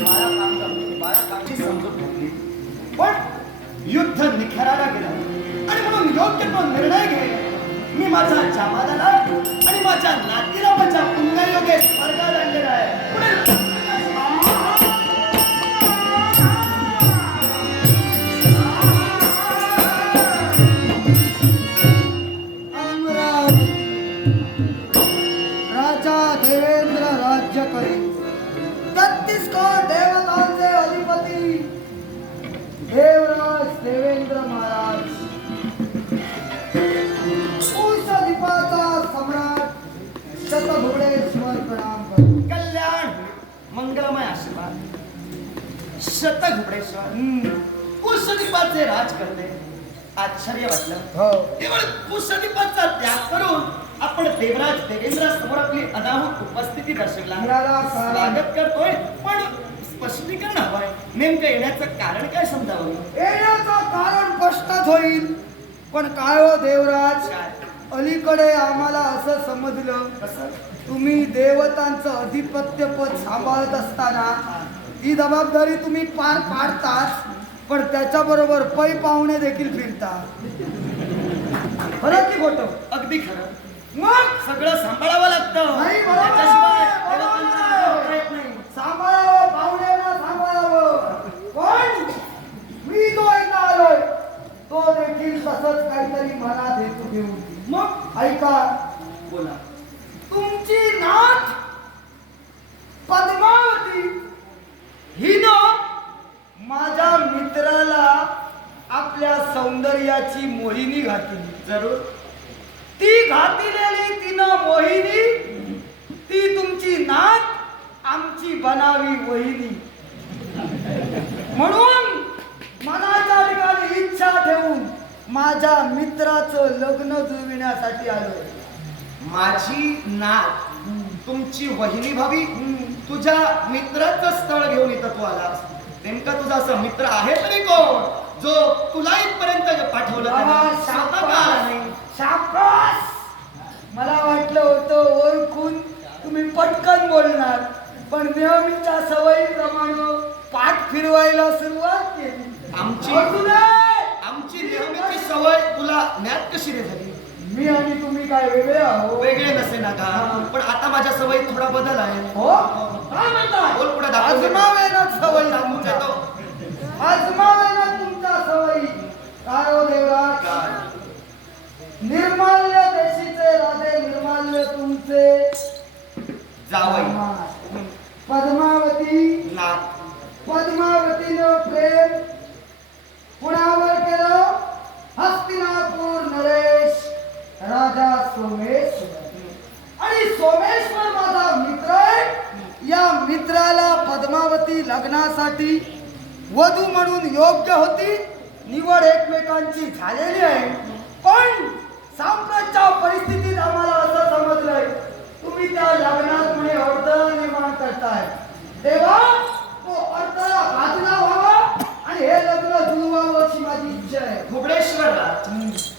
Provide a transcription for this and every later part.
बाळा काम करतो बाळा कामची समजूत घातली पण युद्ध निखराला गेलं आणि म्हणून योग्य तो निर्णय घे मी माझा जामादाला आणि माझ्या नातीला माझ्या योगे स्वर्गात आणलेला आहे. देवराज देवेंद्र महाराज. अधिपाचा सम्राट शतभुडेश्वर प्रणाम कल्याण मंगलमय आशीर्वाद. शतक घुबडेश्वर कुशदीपाचे राज करते आश्चर्य वाटलं हो. केवळ कुशदीपाचा त्याग करून आपण देवराज देवेंद्र समोर आपली अनाहूत उपस्थिती दर्शवला. स्वागत करतोय. पण स्पष्टीकरण हवंय. नेमकं येण्याचं कारण काय समजावं? येण्याचं कारण स्पष्टच होईल. पण काय हो देवराज? अलीकडे आम्हाला असं समजलं. कसं? तुम्ही देवतांचं अधिपत्य पद सांभाळत असताना ही. जबाबदारी तुम्ही पार पाडताच पण त्याच्याबरोबर पै पाहुणे देखील फिरता. खरं की खोटं? अगदी खरं. मग? सगळं सांभाळावं लागतं. नाही, बरोबर आहे, त्याच्याशिवाय बरोबर देवतांचं आहे. नाव करता येत नाही. सांभाळावं पाहुण्यांना सांभाळावं पण मी जो ऐका आलोय तो देखील तसंच काहीतरी मनात हेतू घेऊन मग? ऐका. बोला. तुमची नाथ पद्मावती. हिनं माझ्या मित्राला आपल्या सौंदर्याची मोहिनी घातली. जरूर. ती घातलेली तिनं मोहिनी. ती तुमची नाथ आमची बनावी वहिनी. म्हणून इच्छा ठेवून माझ्या मित्राचं लग्न जुळविण्यासाठी आलोय माझी नात तुमची वहिनी भावी तुझ्या मित्राचं स्थळ घेऊन इथं तू आलास नेमका तुझा असं मित्र आहे तरी कोण? जो तुला इथपर्यंत पाठवलं आला? शाबास! मला वाटलं होतं ओळखून तुम्ही पटकन बोलणार पण नेहमीच्या सवयीप्रमाणे पाठ फिरवायला सुरुवात केली. आमची नेहमीची सवय तुला ज्ञात कशी रे झाली? मी आणि तुम्ही काय वेगळे आहो वेगळे नसे ना का पण आता माझ्या सवयीत थोडा बदल आहे. हो? काय म्हणता बोल पुढे दाखव. आजमावेना सवयी. दाखवून तुमच्या देतो. आजमावेना तुमच्या सवयी. काय हो देवराज? निर्माल्य देशीचे राजे निर्माल्य तुमचे. जावई. पद्मावती. नात. पद्मावतीनं प्रेम. सोमेश्वर. आणि सोमेश्वर माझा मित्र आहे. या मित्राला पद्मावती लग्नासाठी वधू म्हणून योग्य होती. निवड एकमेकांची झालेली आहे. पण साम्राज्य परिस्थितीत आम्हाला असं समजलंय तुम्ही त्या लग्नात पुढे अडथळा निर्माण करताय. तेव्हा तो अडथळा बाजूला व्हावा आणि हे लग्न जुळवावं अशी माझी इच्छा आहे घुबडेश्वरला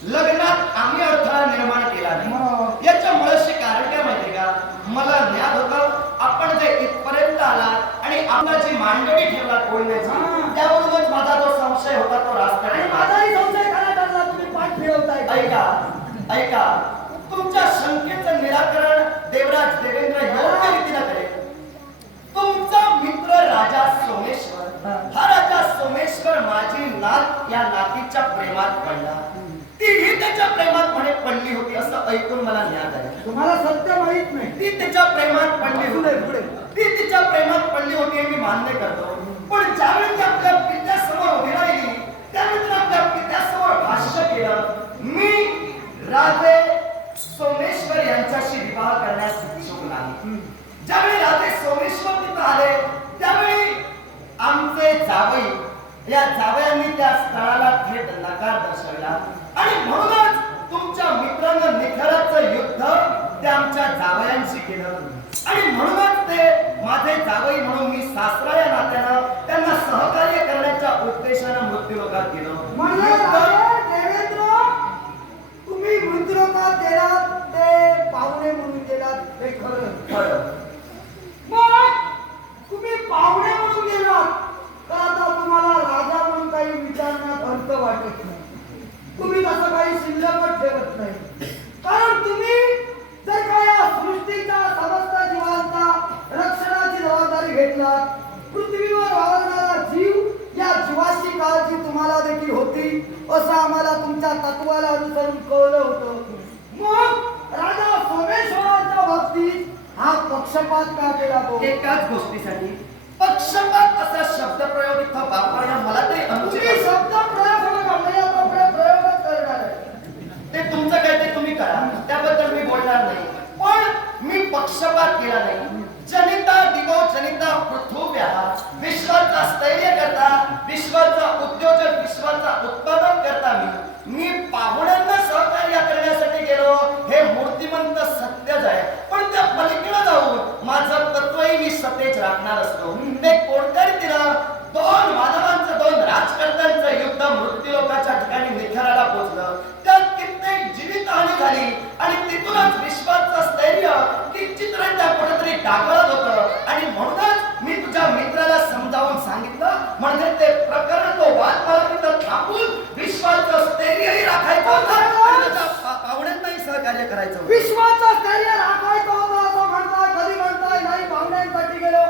लग्नात आम्ही अडथळा निर्माण केला मग? नाही याच्या मुळाशी कारण काय माहितीये का मला ज्ञात होतं आपण जे इथपर्यंत आलात आणि आपणाची मांडणी ठेवला बोलण्याची हा. त्यावरूनच माझा जो संशय होता तो रास्त आणि माझाही संशय काय ठरला तुम्ही पाठ फिरवताय ऐका ऐका तुमच्या शंकेचं निराकरण देवराज देवेंद्र योग्य रीतीनं करेल तुमचा मित्र राजा सोमेश्वर हा. हा राजा सोमेश्वर माझी नात या नातीच्या प्रेमात पडला तीही त्याच्या प्रेमात म्हणे पडली होती असं ऐकून मला ज्ञात आहे तुम्हाला सत्य माहीत नाही. ती तिच्या प्रेमात पडली होती. ती तिच्या प्रेमात पडली होती मी मान्य करतो. पण ज्यावेळी ती आपल्या पित्यासमोर उभी राहिली त्यावेळी तिने आपल्या पित्यासमोर भाष्य केलं. मी राजे सोमेश्वर यांच्याशी विवाह करण्यास इच्छुक नाही. ज्यावेळी राजे सोमेश्वर तिथं आले त्यावेळी आमचे जावई या जावयांनी त्या स्थळाला थेट नकार दर्शवला. आणि म्हणूनच तुमच्या मित्रांना निखराचं युद्ध ते आमच्या जावयांशी केलं. आणि म्हणूनच ते होतील असं आम्हाला तुमच्या तत्वाला अनुसरून कळलं होतं. मग राजा सोमेश्वरांच्या बाबतीत हा पक्षपात का केला तो? एकाच गोष्टीसाठी. पक्षपात असा शब्द प्रयोग इथं वापरण्या मला ते अनुचित शब्द प्रयोग म्हणजे करणार ते तुमचं काय ते तुम्ही करा. त्याबद्दल मी बोलणार नाही. पण मी पक्षपात केला नाही. जनिता दिगो जनिता पृथ्व्या विश्वाचा स्थैर्य करता विश्वाचा उद्योजक विश्वाचा उत्पादन करता मी. मी पाहुण्यांना सहकार्य करण्यासाठी गेलो. छापून विश्वाचं स्थैर्यही राखायचं पाहुण्यांनाही सहकार्य करायचं विश्वाचं स्थैर्य राखायचं म्हणताय कधी म्हणताय नाही पाहुण्यांसाठी गेलो.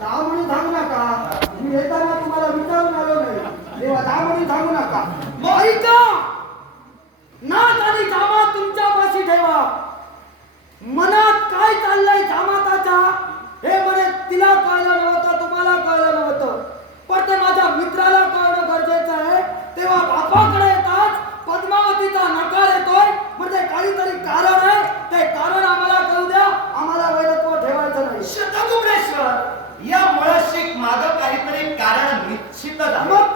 दामणी थांबू नका. मी येताना तुम्हाला विचारून आलो नाही. देवा दामणी थांबू नका. मोहिका नाच आणि धामा तुमच्यापाशी ठेवा. मनात काय चाललंय धामाताच्या हे म्हणे तिला कळलं नव्हतं तुम्हाला कळलं नव्हतं. पण ते माझ्या मित्राला कळणं गरजेचं आहे. तेव्हा बापाकडे येताच पद्मावतीचा नकार येतोय. म्हणजे काहीतरी कारण आहे. ते कारण आम्हाला कळू द्या. आम्हाला वैरत्व ठेवायचं नाही. शतगुप्रेश्वर यामुळे मुळाशी माझं काहीतरी कारण निश्चितच मग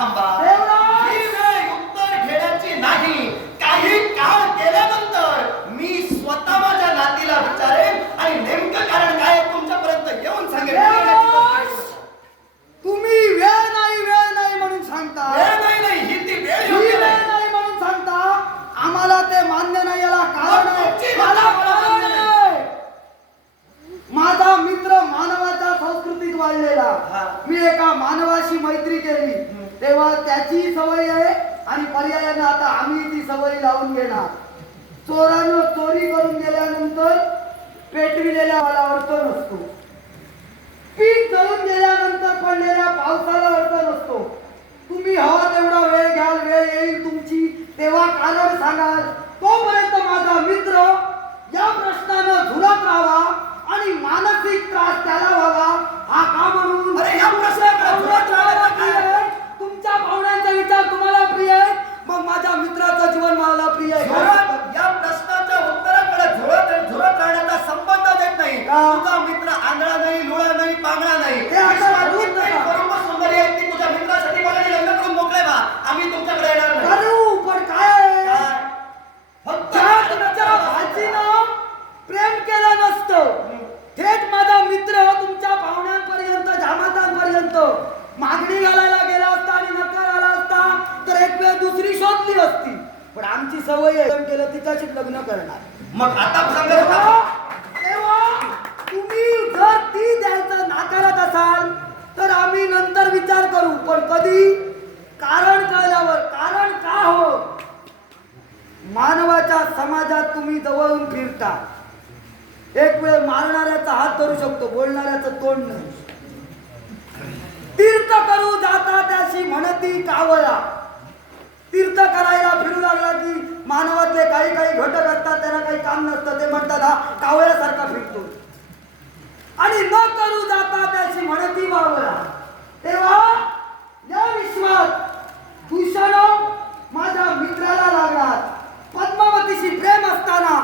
한 번. चोरानं चोरी करून गेल्यानंतर पेटविलेल्या मला अर्थ नसतो. पीक जळून गेल्यानंतर पडलेल्या पावसाला अर्थ नसतो. तुम्ही हवा तेवढा वेळ घ्याल वेळ येईल तुमची. तेव्हा कारण सांगाल तोपर्यंत माझा मित्र या प्रश्नानं झुलत राहावा आणि मानसिक त्रास त्याला व्हावा. हा का म्हणून. तुमच्या पाहुण्यांचा विचार तुम्हाला प्रिय आहे. मग माझ्या मित्राचं जीवन मला प्रिय आहे. झुरत या प्रश्नाच्या उत्तराकडे झुरत झुरत राहण्याचा संबंध देत नाही? तुझा मित्र आंधळा नाही पांगळा नाही हे आता विश्वातीत बोलू नाही, नका. कुटुंब सुंदरी आहे ती तुझ्या मित्रासाठी बघायला लग्न करून मोकळे व्हा आम्ही तुमच्याकडे येणार नाही करू पण काय आहे? काय? फक्त ज्या तुमच्या भाचीनं प्रेम केलं नसतं थेट माझा मित्र तुमच्या पाहुण्यांपर्यंत जामातांपर्यंत मागणी घालायला गेला असता आणि नकार आला असता तर एक वेळ दुसरी शोधली असती पण आमची सवय आहे प्रेम केलं तिच्याशी लग्न करणार मग आता सांगत तेव्हा होता तेव्हा तुम्ही जर ती द्यायचं नाकारत असाल तर आम्ही नंतर विचार करू पण कधी कारण कळल्यावर कारण का हो मानवाच्या समाजात तुम्ही जवळून फिरता. एक वेळ मारणाऱ्याचा हात धरू शकतो बोलणाऱ्याचं तोंड नाही. तीर्थ करू जाता त्याशी म्हणती कावळा. तीर्थ करायला फिरू लागला की मानवातले काही काही घटक असतात त्यांना काही काम नसतं ते म्हणतात हा कावळ्यासारखा फिरतो. आणि न करू जाता त्याची म्हणती वावळा तेव्हा या विश्वात भूषण माझ्या मित्राला लागला पद्मावतीशी प्रेम असताना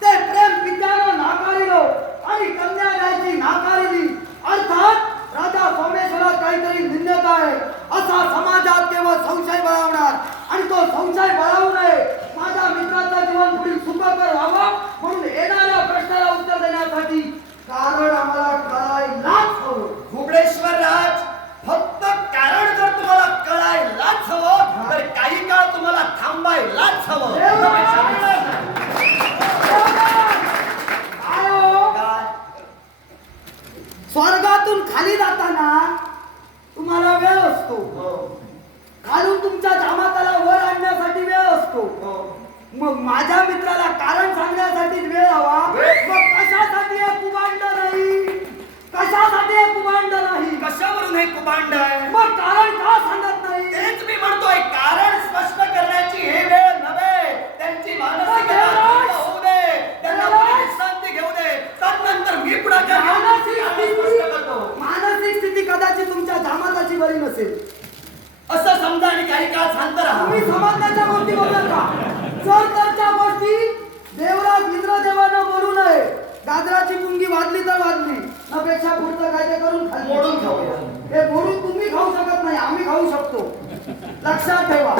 ते प्रेम पित्यानं नाकारिलं आणि कन्या द्यायची नाकारिली अर्थात राजा सोमेश्वरात काहीतरी भिन्नता आहे असा समाजात केवळ संशय बळावणार आणि तो संशय बळावू नये माझ्या मित्राचं जीवन पुढील सुखकर व्हावं म्हणून येणाऱ्या प्रश्नाला उत्तर देण्यासाठी कारण आम्हाला कळायलाच हवं घुबडेश्वर राज फक्त कारण जर तुम्हाला कळायलाच हवं तर काही काळ तुम्हाला थांबायलाच हवं काय हो? काय? स्वर्गातून खाली जाताना तुम्हाला वेळ असतो. खालून तुमच्या जामाताला वर आणण्यासाठी वेळ असतो. मग माझ्या मित्राला कारण सांगण्यासाठी वेळ हवा? मग कशासाठी हे कुभांड नाही? कशासाठी हे कुभांड नाही? कशावरून हे कुभांड आहे? मग कारण का सांगत नाही? तेच मी म्हणतोय कारण स्पष्ट करण्याची हे वेळ नव्हे. त्यांची मानसिक देवराज! होऊ दे. त्यांना! पुढे विश्रांती घेऊ दे. त्यानंतर मी कारण स्पष्ट करतो. कदाचित तुमच्या जामाताची बरी नसेल. असं समजा आणि काही काळ शांत राहा. तुम्ही समजण्याच्या गोष्टी बोलू नका जर तरच्या गोष्टी देवराज इंद्रदेवानं बोलू नये. गाजराची पुंगी वाजली तर वाजली अपेक्षा पुढचं काय ते करून. मोडून खाऊया हे मोडून तुम्ही खाऊ शकत नाही आम्ही खाऊ शकतो. लक्षात ठेवा.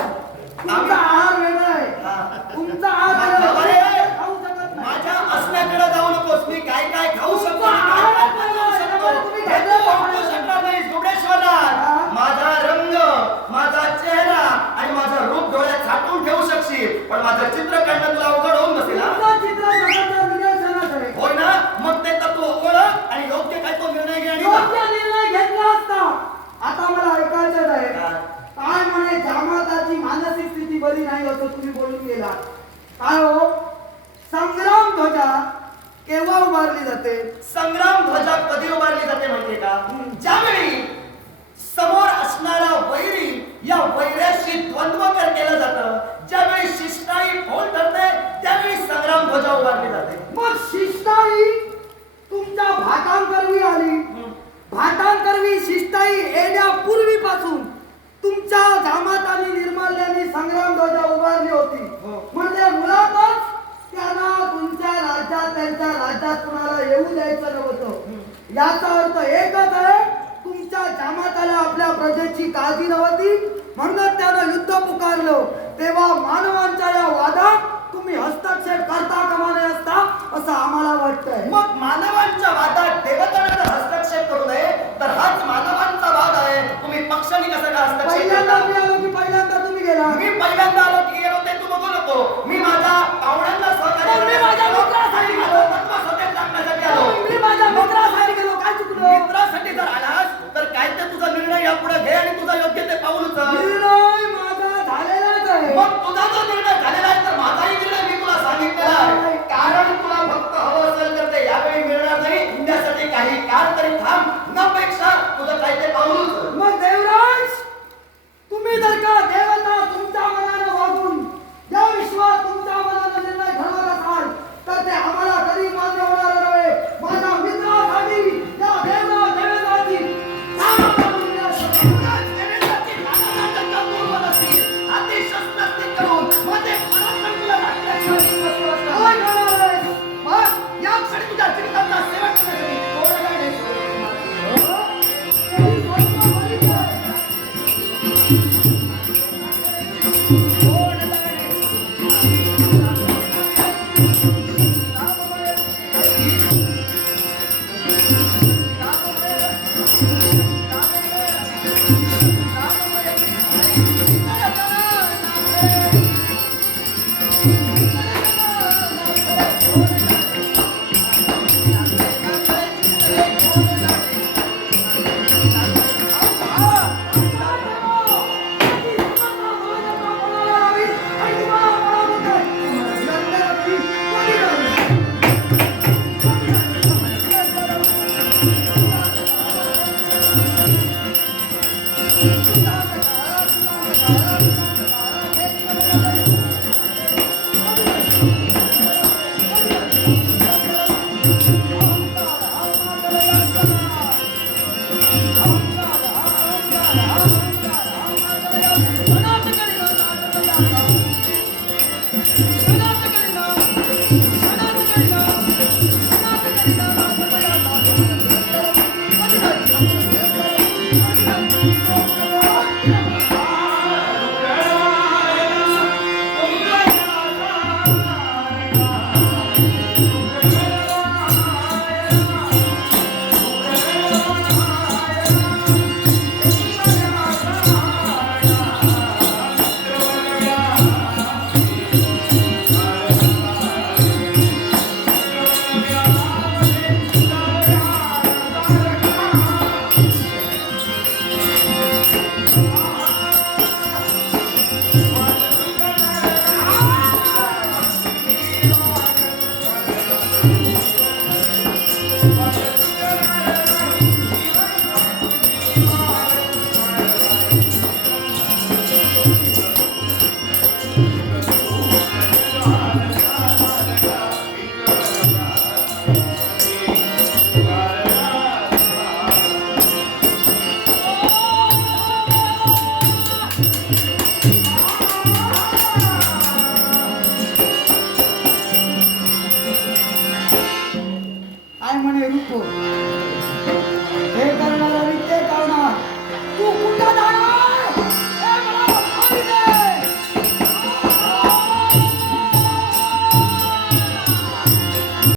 तुमचा आम्ही- आहार वेगळा आहे हा. तुमचा आहार वेगळा बाबा आहे. रे! खाऊ शकत नाही माझ्या असण्याकडे जाऊ नकोस मी काय काय खाऊ शकतो आणि काय काय खाऊ शकतो तुम्ही हे तू ओळखू शकणार नाहीस जोगेश्वरराज. हा? माझा रंग माझा चेहरा आणि माझं रूप डोळ्यात साठवून ठेवू शकशील पण माझं चित्र काढणं तुला अवघड होऊन बसेल हा? तुमचं चित्र जगाच्या निदर्शनास आहे. होय ना मग ते तत्व ओळख आणि योग्य काय तो निर्णय घे आणि जा. योग्य निर्णय घेतला असता आता मला ऐकायचं आहे काय? काय म्हणे जामाताची मानसिक स्थिती बरी नाही असं तुम्ही बोलून गेला काय हो संग्राम ध्वजा केव्हा उभारली जाते संग्राम ध्वजा कधी उभारली जाते माहितीये का ज्यावेळी समोर असणारा वैरी या वैऱ्याशी द्वंद्व कर केलं जातं ज्यावेळी शिष्टाई फोल ठरते त्यावेळी संग्राम ध्वजा उभारली जाते मग शिष्टाई तुमच्या भाटांकरवी आली भाटांकरवी शिष्टाई येण्यापूर्वीपासून तुमच्या जामातानी निर्माल्यानी संग्राम ध्वजा उभारली होती हो. म्हणजे मुळातच त्यांना तुमच्या त्यांच्या राज्यात कुणाला येऊ द्यायचं नव्हतं. याचा अर्थ एकच आहे तुमच्या जामाताला आपल्या प्रजेची काळजी नव्हती म्हणूनच त्यानं युद्ध पुकारलं. तेव्हा मानवांच्या या वादात तुम्ही हस्तक्षेप करता कामा नये असता असं आम्हाला वाटतंय. मग मानवांच्या वादात देवतानं जर हस्तक्षेप करू नये तर हाच मानवांचा वाद आहे. तुम्ही पक्षाने कसं हस्तक्षेप पहिल्यांदा? मी आलो की पहिल्यांदा तुम्ही गेला. मी पहिल्यांदा आलो की गेलो ते तू बघू नको.